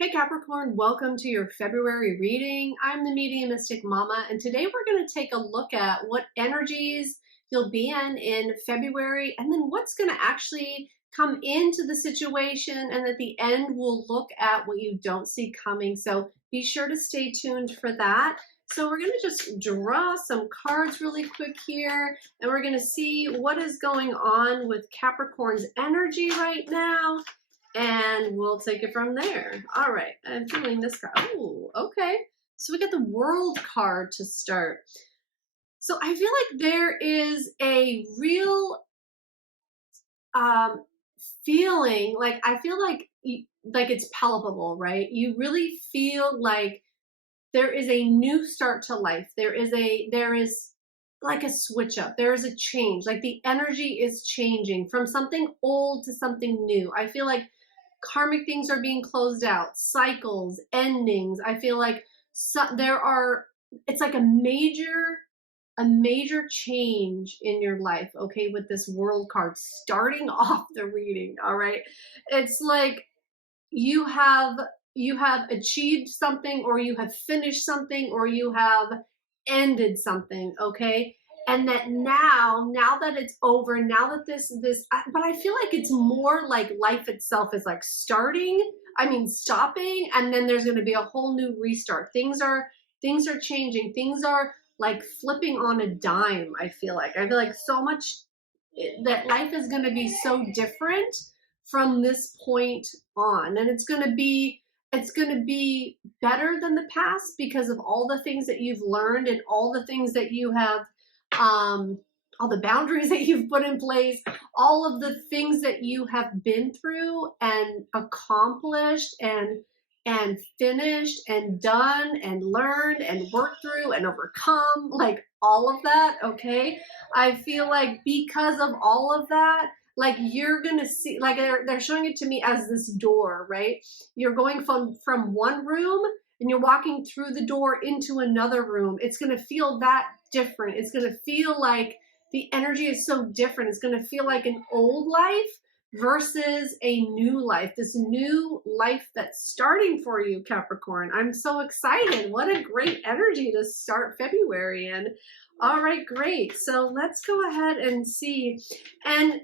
Hey Capricorn, welcome to your February reading. I'm the Mediumistic Mama, and today we're going to take a look at what energies you'll be in February, and then what's going to actually come into the situation. And at the end, we'll look at what you don't see coming. So be sure to stay tuned for that. So we're going to just draw some cards really quick here, and we're going to see what is going on with Capricorn's energy right now. And we'll take it from there. All right, I'm feeling this card. Oh, okay. So we got the World card to start. So I feel like there is a real feeling, like I feel like it's palpable, right? You really feel like there is a new start to life. There is like a switch up. There is a change. Like the energy is changing from something old to something new. I feel like karmic things are being closed out, cycles, endings. I feel like it's like a major change in your life, okay, with this World card starting off the reading. All right, it's like you have achieved something, or you have finished something, or you have ended something, okay? And that now that it's over, now that but I feel like it's more like life itself is like stopping, and then there's going to be a whole new restart. Things are changing. Things are like flipping on a dime. I feel like so much that life is going to be so different from this point on, and it's going to be better than the past because of all the things that you've learned and all the things that you have, all the boundaries that you've put in place, all of the things that you have been through and accomplished and finished and done and learned and worked through and overcome, like all of that. Okay, I feel like because of all of that, like you're gonna see, like they're showing it to me as this door, right? You're going from one room and you're walking through the door into another room. It's gonna feel that different. It's gonna feel like the energy is so different. It's gonna feel like an old life versus a new life, this new life that's starting for you, Capricorn. I'm so excited. What a great energy to start February in. All right, great. So let's go ahead and see. And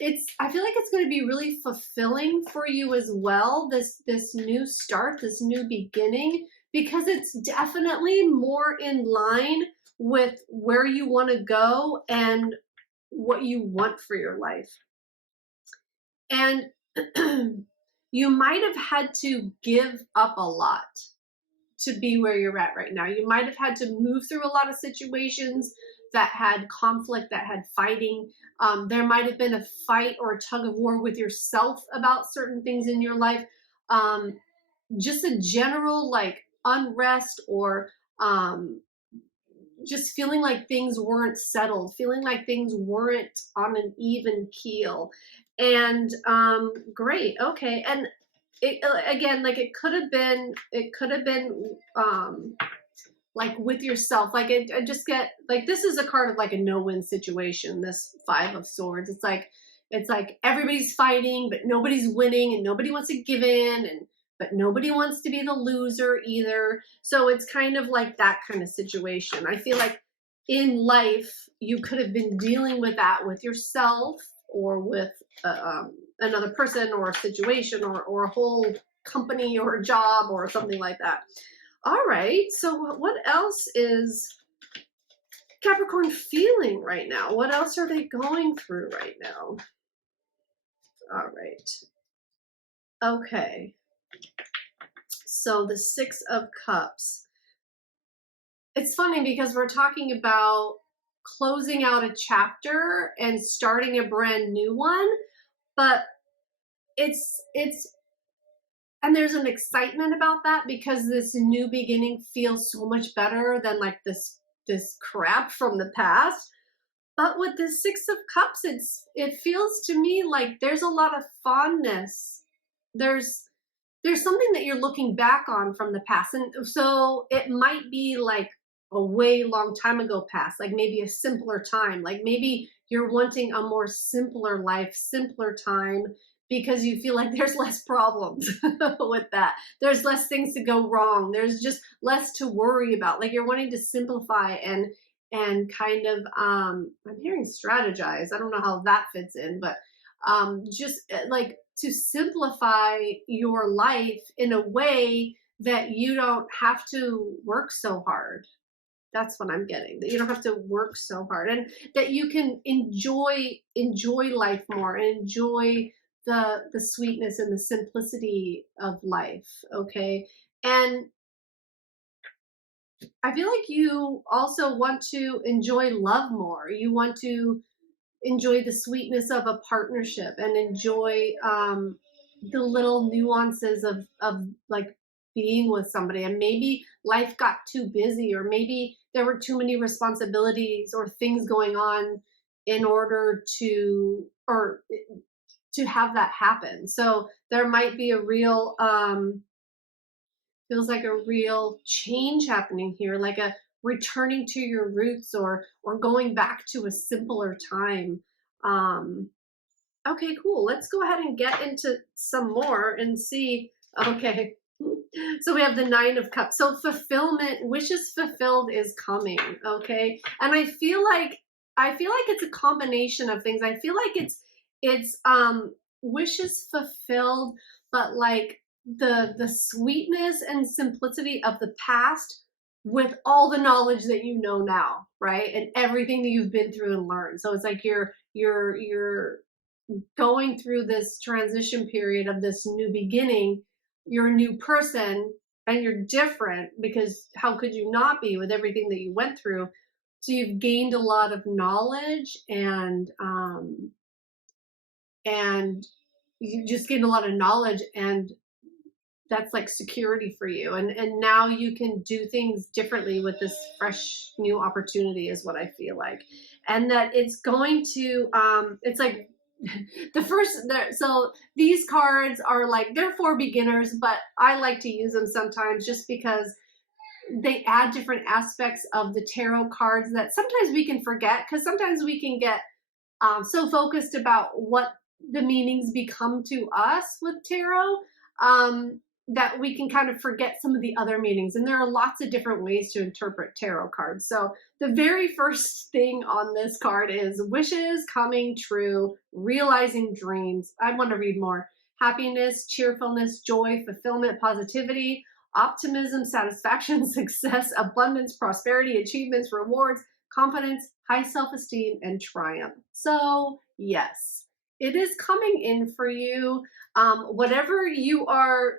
I feel like it's going to be really fulfilling for you as well, this new start, this new beginning, because it's definitely more in line with where you want to go and what you want for your life. And you might have had to give up a lot to be where you're at right now. You might have had to move through a lot of situations that had conflict, that had fighting. There might have been a fight or a tug of war with yourself about certain things in your life. Just a general like unrest, or just feeling like things weren't settled, feeling like things weren't on an even keel. And great, okay. And it again, like it could have been like with yourself. Like I just get like, this is a card of like a no-win situation, this Five of Swords. It's like everybody's fighting but nobody's winning, and nobody wants to give in, but nobody wants to be the loser either. So it's kind of like that kind of situation. I feel like in life you could have been dealing with that with yourself, or with another person, or a situation, or a whole company, or a job, or something like that. All right, so what else is Capricorn feeling right now? What else are they going through right now? All right. Okay. So the Six of Cups. It's funny because we're talking about closing out a chapter and starting a brand new one, but and there's an excitement about that because this new beginning feels so much better than like this crap from the past. But with the Six of Cups, it feels to me like there's a lot of fondness. There's something that you're looking back on from the past. And so it might be like a way long time ago past, like maybe a simpler time. Like maybe you're wanting a more simpler life, simpler time, because you feel like there's less problems with that. There's less things to go wrong. There's just less to worry about. Like you're wanting to simplify and kind of I'm hearing strategize. I don't know how that fits in, but just like to simplify your life in a way that you don't have to work so hard. That's what I'm getting. That you don't have to work so hard, and that you can enjoy life more and enjoy the sweetness and the simplicity of life. Okay, and I feel like you also want to enjoy love more. You want to enjoy the sweetness of a partnership and enjoy the little nuances of like being with somebody. And maybe life got too busy, or maybe there were too many responsibilities or things going on in order to have that happen. So there might be a real feels like a real change happening here, like a returning to your roots, or going back to a simpler time. um okay, cool, let's go ahead and get into some more and see. Okay, so we have the Nine of Cups. So fulfillment, wishes fulfilled is coming. Okay, and I feel like it's a combination of things. I feel like it's wishes fulfilled, but like the sweetness and simplicity of the past with all the knowledge that you know now, right? And everything that you've been through and learned. So it's like you're going through this transition period of this new beginning. You're a new person and you're different, because how could you not be with everything that you went through? So you've gained a lot of knowledge, and you just gained a lot of knowledge, and that's like security for you. And now you can do things differently with this fresh new opportunity, is what I feel like. And that it's going to it's like the first there, so these cards are like, they're for beginners, but I like to use them sometimes just because they add different aspects of the tarot cards that sometimes we can forget, because sometimes we can get so focused about what the meanings become to us with tarot, that we can kind of forget some of the other meanings. And there are lots of different ways to interpret tarot cards. So the very first thing on this card is wishes coming true, realizing dreams. I want to read more. Happiness, cheerfulness, joy, fulfillment, positivity, optimism, satisfaction, success, abundance, prosperity, achievements, rewards, confidence, high self-esteem, and triumph. So yes, it is coming in for you. Whatever you are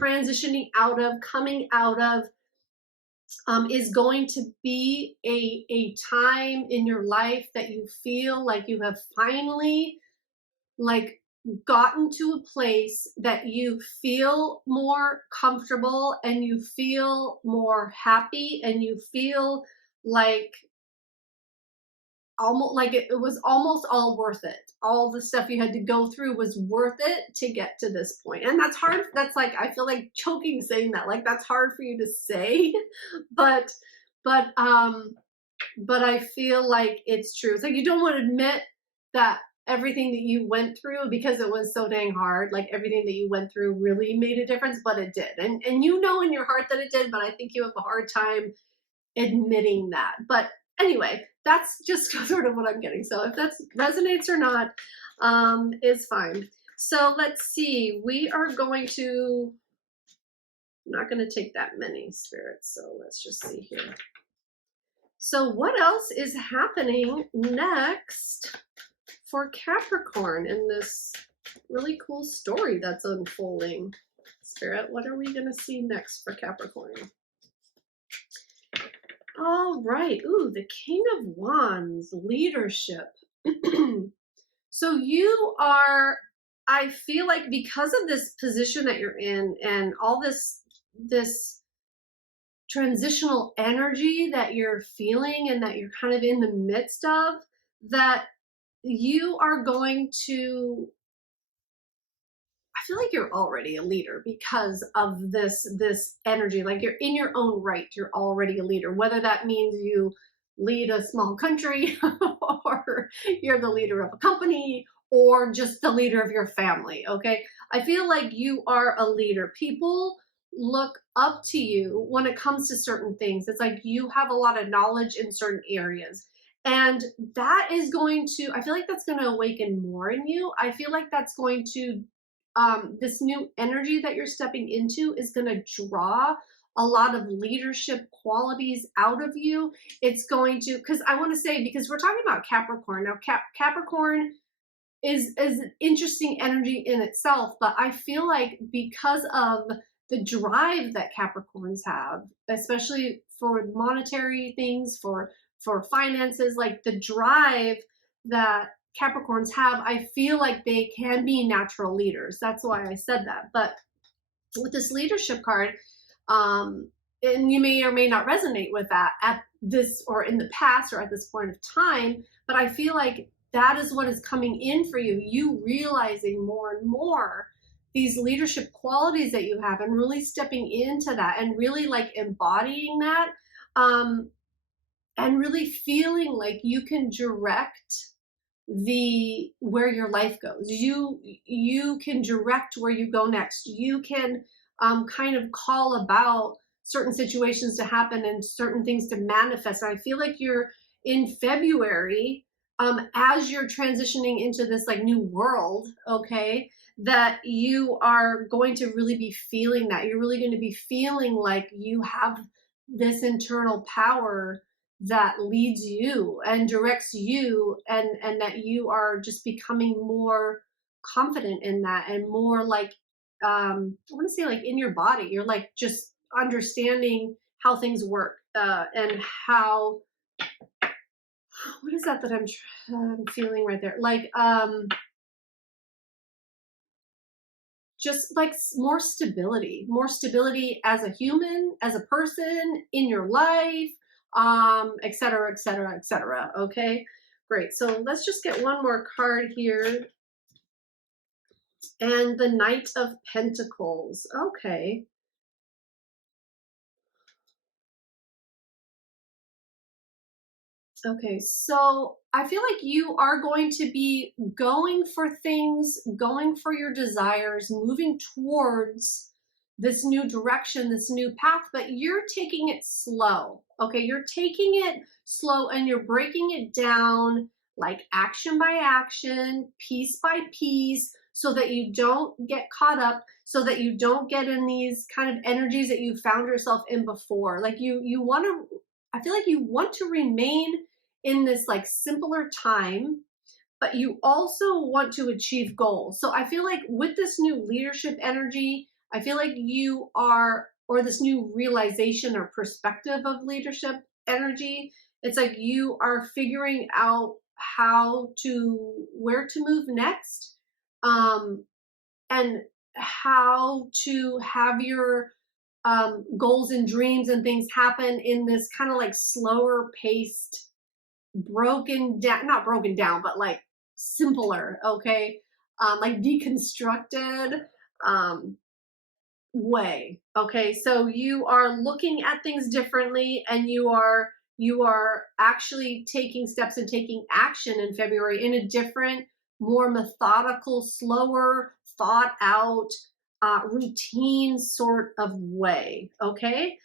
transitioning out of, coming out of, is going to be a time in your life that you feel like you have finally like gotten to a place that you feel more comfortable and you feel more happy and you feel like almost like it was almost all worth it. All the stuff you had to go through was worth it to get to this point. And that's hard. That's like, I feel like choking saying that. Like that's hard for you to say, but but I feel like it's true. It's like you don't want to admit that everything that you went through, because it was so dang hard, like everything that you went through really made a difference, but it did. And you know in your heart that it did, but I think you have a hard time admitting that. But anyway, that's just sort of what I'm getting. So if that resonates or not, is fine. So let's see. We are going to, I'm not going to take that many spirits. So let's just see here. So what else is happening next for Capricorn in this really cool story that's unfolding? Spirit, what are we going to see next for Capricorn? All right. Ooh, the King of Wands, leadership. So you are, I feel like because of this position that you're in and all this transitional energy that you're feeling and that you're kind of in the midst of, that you are going to, I feel like you're already a leader because of this energy. Like you're in your own right, you're already a leader, whether that means you lead a small country or you're the leader of a company, or just the leader of your family, okay? I feel like you are a leader. People look up to you when it comes to certain things. It's like you have a lot of knowledge in certain areas. And that is going to, I feel like that's going to awaken more in you. I feel like that's going to, this new energy that you're stepping into is going to draw a lot of leadership qualities out of you. It's going to, because I want to say, because we're talking about Capricorn. Now, Capricorn is an interesting energy in itself, but I feel like because of the drive that Capricorns have, especially for monetary things, for finances, like the drive that Capricorns have, I feel like they can be natural leaders. That's why I said that. But with this leadership card, and you may or may not resonate with that at this or in the past or at this point of time, but I feel like that is what is coming in for you. You realizing more and more these leadership qualities that you have and really stepping into that and really like embodying that, and really feeling like you can direct where your life goes. You can direct where you go next. You can kind of call about certain situations to happen and certain things to manifest. And I feel like you're in February, as you're transitioning into this like new world, okay, that you are going to really be feeling that. You're really going to be feeling like you have this internal power that leads you and directs you, and that you are just becoming more confident in that and more like, I want to say like in your body. You're like just understanding how things work, and how, what is that I'm feeling right there? Like, just like more stability as a human, as a person in your life, et cetera, et cetera, et cetera. Okay, great. So let's just get one more card here. And the Knight of Pentacles. Okay. Okay, so I feel like you are going to be going for things, going for your desires, moving towards this new direction, this new path, but you're taking it slow. Okay, you're taking it slow and you're breaking it down like action by action, piece by piece, so that you don't get caught up, so that you don't get in these kind of energies that you found yourself in before. Like you want to, I feel like you want to remain in this like simpler time, but you also want to achieve goals. So I feel like with this new leadership energy, I feel like you are, or this new realization or perspective of leadership energy, it's like you are figuring out where to move next, and how to have your goals and dreams and things happen in this kind of like slower paced, not broken down, but like simpler, okay, like deconstructed way. Okay, so you are looking at things differently, and you are actually taking steps and taking action in February in a different, more methodical, slower, thought out, routine sort of way. Okay,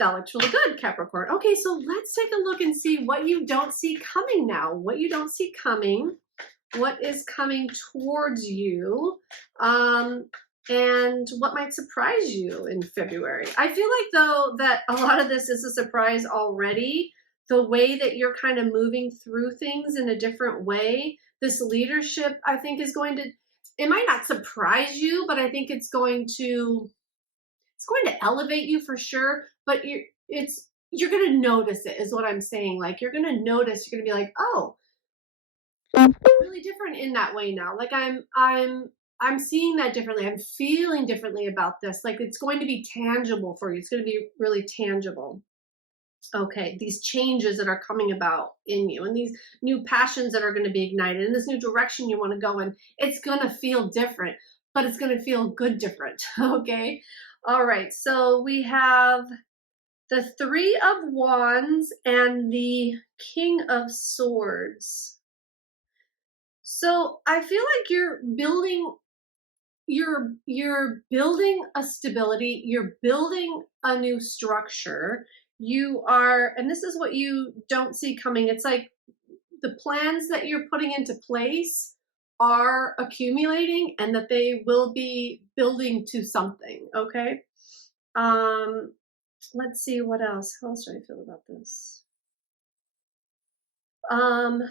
that looks really good, Capricorn. Okay, so let's take a look and see what you don't see coming now. What you don't see coming. What is coming towards you. And what might surprise you in February. I feel like, though, that a lot of this is a surprise already. The way that you're kind of moving through things in a different way. This leadership, I think, is going to, it might not surprise you, but I think it's going to elevate you for sure. But you're going to notice it, is what I'm saying. Like, you're going to notice, you're going to be like, oh, really different in that way now. Like I'm seeing that differently. I'm feeling differently about this. Like, it's going to be tangible for you. It's going to be really tangible. Okay, these changes that are coming about in you, and these new passions that are going to be ignited, and this new direction you want to go in, it's going to feel different, but it's going to feel good different. Okay. All right. So we have the Three of Wands and the King of Swords. So I feel like you're building a stability, you're building a new structure. You are, and this is what you don't see coming. It's like the plans that you're putting into place are accumulating and that they will be building to something, okay? Um let's see what else. How else do I feel about this? Um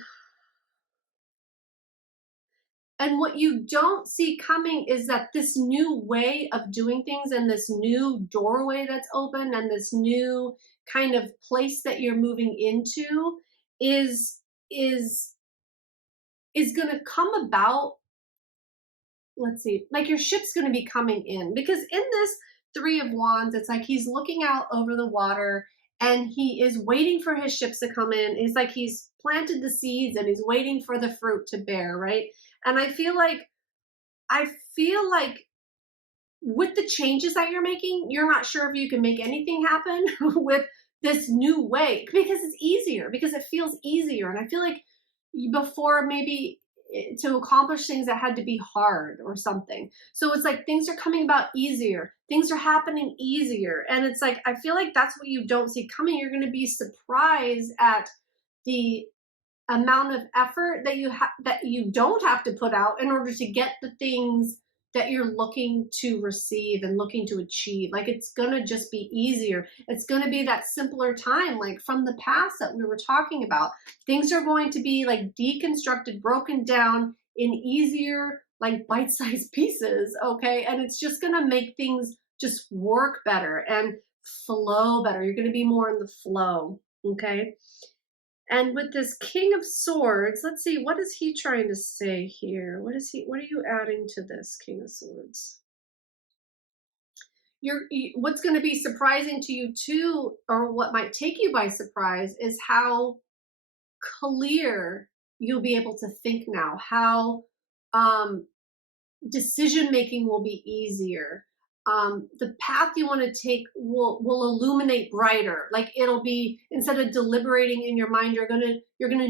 And what you don't see coming is that this new way of doing things and this new doorway that's open and this new kind of place that you're moving into is is is going to come about. Let's see, like your ship's going to be coming in, because in this Three of Wands, it's like he's looking out over the water and he is waiting for his ships to come in. It's like he's planted the seeds and he's waiting for the fruit to bear, right? And I feel like with the changes that you're making, you're not sure if you can make anything happen with this new way, because it's easier, because it feels easier. And I feel like before, maybe to accomplish things that had to be hard or something. So it's like things are coming about easier. Things are happening easier. And it's like, I feel like that's what you don't see coming. You're going to be surprised at the amount of effort that you don't have to put out in order to get the things that you're looking to receive and looking to achieve. Like it's gonna just be easier. It's gonna be that simpler time, like from the past that we were talking about. Things are going to be like deconstructed, broken down in easier, like bite-sized pieces, okay? And it's just gonna make things just work better and flow better. You're gonna be more in the flow, okay? And with this King of Swords, let's see, what is he trying to say here? What are you adding to this King of Swords? What's going to be surprising to you too, or what might take you by surprise, is how clear you'll be able to think now, how decision making will be easier. The path you want to take will illuminate brighter. Like it'll be, instead of deliberating in your mind, you're gonna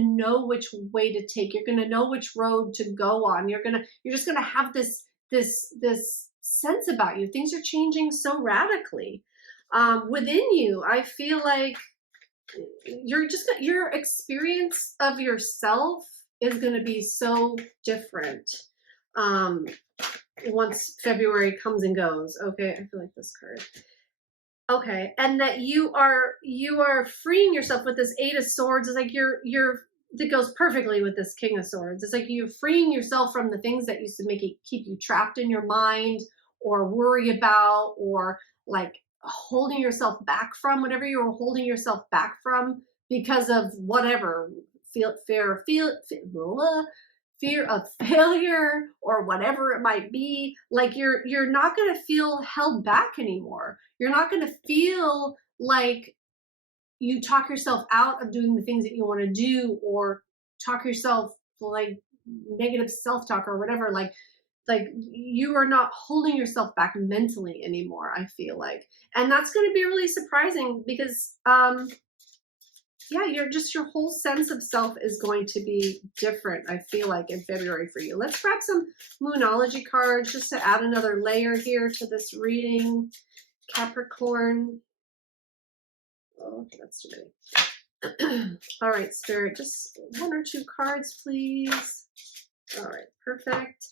know which way to take. You're gonna know which road to go on. You're just gonna have this sense about you. Things are changing so radically within you. I feel like your experience of yourself is gonna be so different. Once February comes and goes. Okay, I feel like this card. Okay, and that you are freeing yourself with this Eight of Swords. It's like that goes perfectly with this King of Swords. It's like you're freeing yourself from the things that used to keep you trapped in your mind or worry about, or like holding yourself back from, whatever you were holding yourself back from because of whatever, fear of failure or whatever it might be. Like you're not going to feel held back anymore. You're not going to feel like you talk yourself out of doing the things that you want to do, or talk yourself like negative self-talk or whatever. Like you are not holding yourself back mentally anymore, I feel like. And that's going to be really surprising, because yeah, your whole sense of self is going to be different, I feel like, in February for you. Let's grab some Moonology cards just to add another layer here to this reading. Capricorn. Oh, that's too many. All right, Spirit, just one or two cards, please. All right, perfect.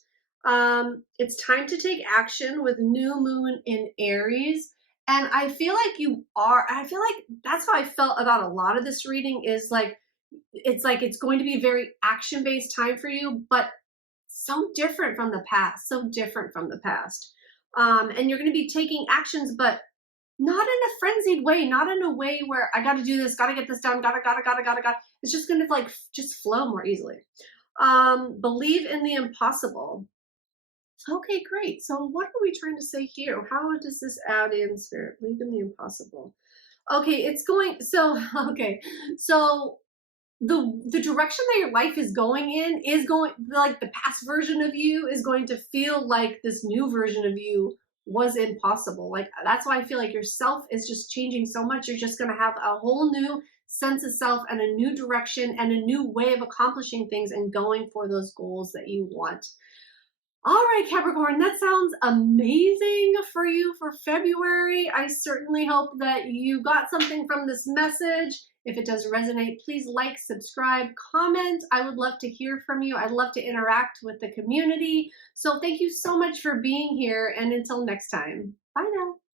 It's time to take action with new moon in Aries. And I feel like that's how I felt about a lot of this reading, is like it's going to be a very action-based time for you, but so different from the past, and you're going to be taking actions, but not in a frenzied way, not in a way where I got to do this, got to get this done, got. It's just going to like just flow more easily. Believe in the impossible. Okay, great. So what are we trying to say here? How does this add in, Spirit? Believe in the impossible. Okay, okay. So the direction that your life is going in is going, like the past version of you is going to feel like this new version of you was impossible. Like that's why I feel like yourself is just changing so much. You're just going to have a whole new sense of self and a new direction and a new way of accomplishing things and going for those goals that you want. All right, Capricorn, that sounds amazing for you for February. I certainly hope that you got something from this message. If it does resonate, please like, subscribe, comment. I would love to hear from you. I'd love to interact with the community. So thank you so much for being here, and until next time, bye now.